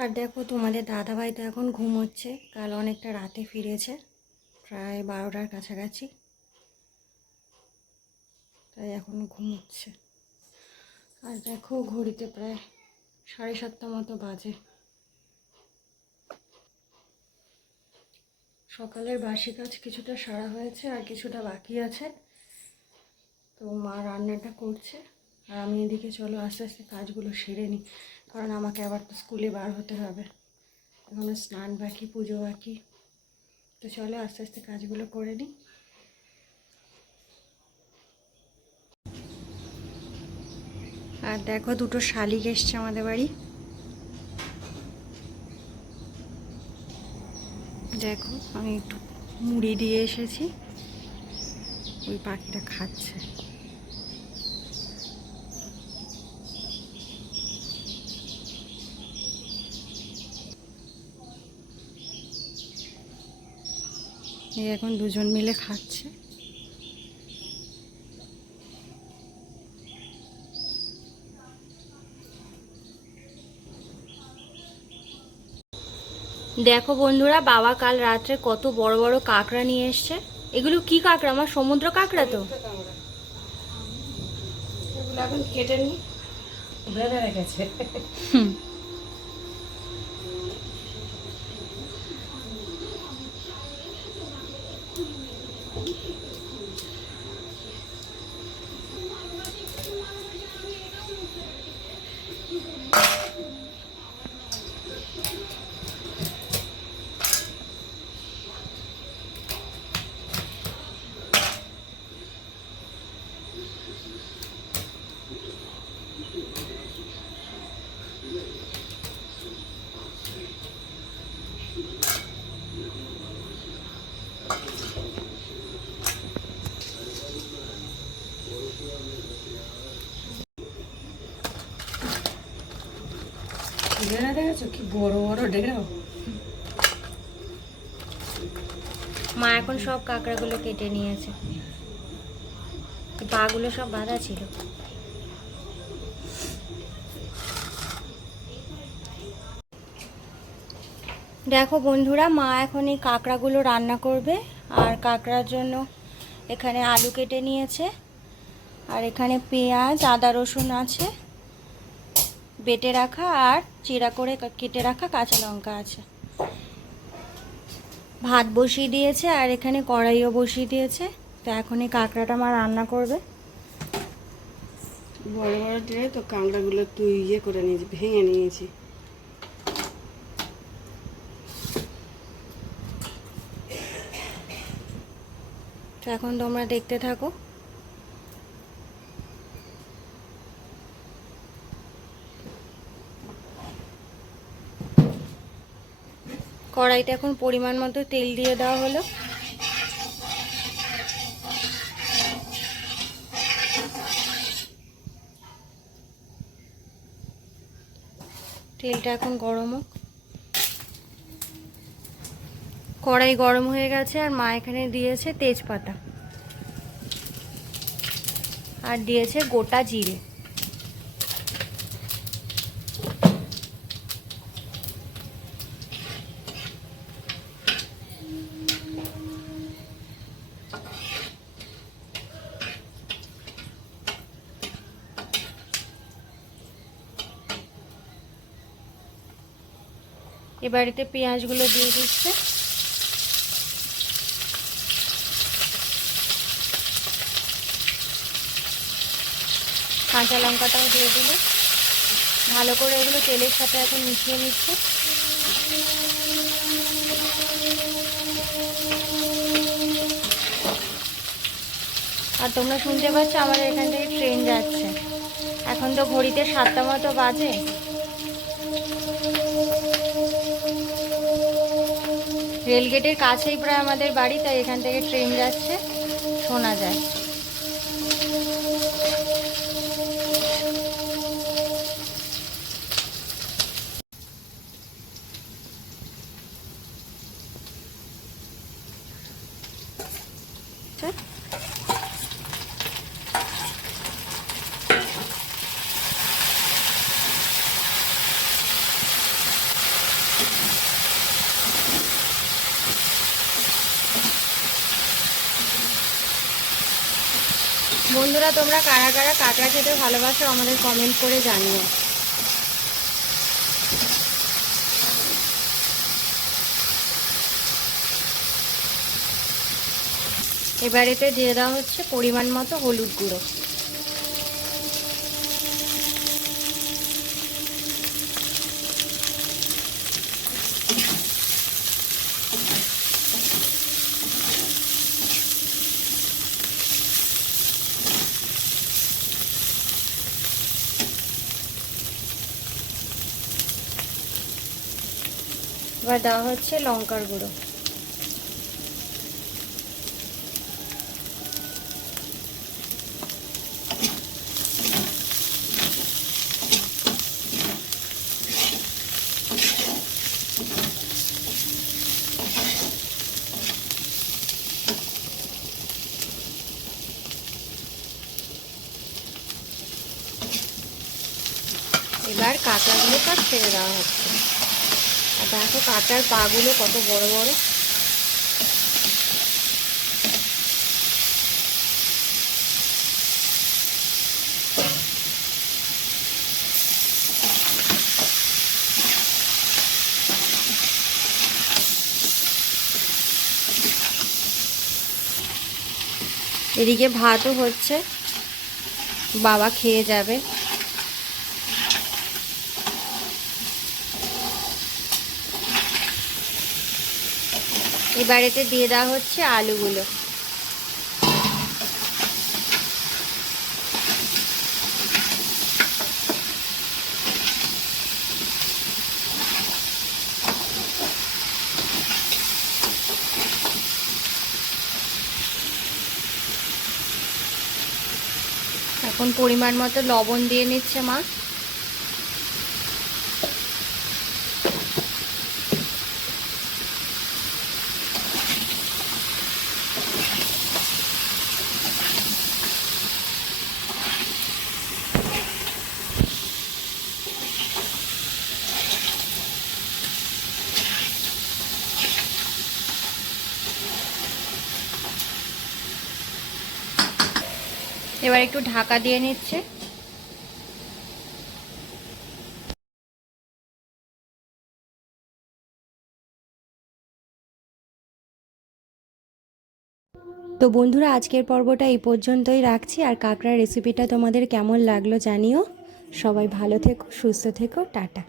আর দেখো তোমাদের দাদাভাই তো এখন ঘুমোচ্ছে, কাল অনেকটা রাতে ফিরেছে, প্রায় 12টার কাছাকাছি, তাই এখন ঘুমোচ্ছে। আর দেখো ঘড়িতে প্রায় 7:30 মতো বাজে। সকালের বাসি কাজ কিছুটা সারা হয়েছে আর কিছুটা বাকি আছে, তো মা রান্নাটা করছে আর আমি এদিকে চলো আস্তে আস্তে কাজগুলো সেরে নিই, কারণ আমাকে আবার তো স্কুলে বার হতে হবে, এখনো স্নান বাকি, পুজো বাকি, তো চলো আস্তে আস্তে কাজগুলো করে নিই। আর দেখো দুটো শালিক এসছে আমাদের বাড়ি, দেখো আমি একটু মুড়ি দিয়ে এসেছি, ওই পাখিটা খাচ্ছে। এই এখন দুজন মিলে খাচ্ছে। দেখো বন্ধুরা, বাবা কাল রাত্রে কত বড় বড় কাঁকড়া নিয়ে এসছে। এগুলো কি কাঁকড়া? আমার সমুদ্র কাঁকড়া তো। এগুলো এখন কেটে নি, বেঁধে রেখেছে। ডেড়া দেখেছো কি বড় বড় ডেড়া। মা এখন সব কাঁকড়াগুলো কেটে নিয়েছে, পাগুলো সব বাঁধা ছিল। দেখো বন্ধুরা, মা এখন এই কাঁকড়াগুলো রান্না করবে। আর কাঁকড়ার জন্য এখানে আলু কেটে নিয়েছে, আর এখানে পেঁয়াজ, আদা, রসুন আছে বেটে রাখা, আর চিরা করে কেটে রাখা কাঁচা লঙ্কা আছে। ভাত বসিয়ে দিয়েছে আর এখানে কড়াইও বসিয়ে দিয়েছে। তো এখন এই কাঁকড়াটা মা রান্না করবে। বড় বড় ডেড়ে তো কাঁকড়াগুলো তুই করে নিয়েছি, ভেঙে নিয়েছি। তো এখন তোমরা দেখতে থাকো। কড়াইতে এখন পরিমাণ মতো তেল দিয়ে দেওয়া হলো। তেলটা এখন গরম হোক। কড়াই গরম হয়ে গেছে আর মা এখানে দিয়েছে তেজপাতা আর দিয়েছে গোটা জিরে। এবারেতে পেঁয়াজগুলো দিয়ে দিচ্ছে। কাঁচা লঙ্কাটাও দিয়ে দিল। ভালো করে এগুলো তেলের সাথে এখন মিশিয়ে নিচ্ছে। আর তোমরা শুনতে পাচ্ছ আমাদের এখান থেকে ট্রেন যাচ্ছে। এখন তো ঘড়িতে 7টা মতো বাজে। রেলগেটের কাছেই প্রায় আমাদের বাড়ি, তাই এখান থেকে ট্রেন যাচ্ছে, শোনা যায়। বন্ধুরা, তোমরা কারা কারা কাঁকড়া খেতে ভালোবাসো আমাদের কমেন্ট করে জানিও। এবার এতে দিয়ে দেওয়া হচ্ছে পরিমাণ মতো হলুদ গুঁড়ো। এবার দেওয়া হচ্ছে লঙ্কার গুঁড়ো। এবার কাঁকড়াগুলো সব ছেড়ে দেওয়া হচ্ছে। আর দেখো কাঁকড়ার পাগুলো কত বড় বড়। এদিকে ভাতও হচ্ছে, বাবা খেয়ে যাবে। এবার এতে দিয়ে দেওয়া হচ্ছে আলুগুলো। এখন পরিমাণ মতো লবণ দিয়ে নিচ্ছে মা। এবার একটু ঢাকা দিয়ে নিচ্ছে। তো বন্ধুরা, আজকের পর্বটা এই পর্যন্তই রাখছি। আর কাঁকড়ার রেসিপিটা তোমাদের কেমন লাগলো জানিও। সবাই ভালো থেকো, সুস্থ থেকো, টাটা।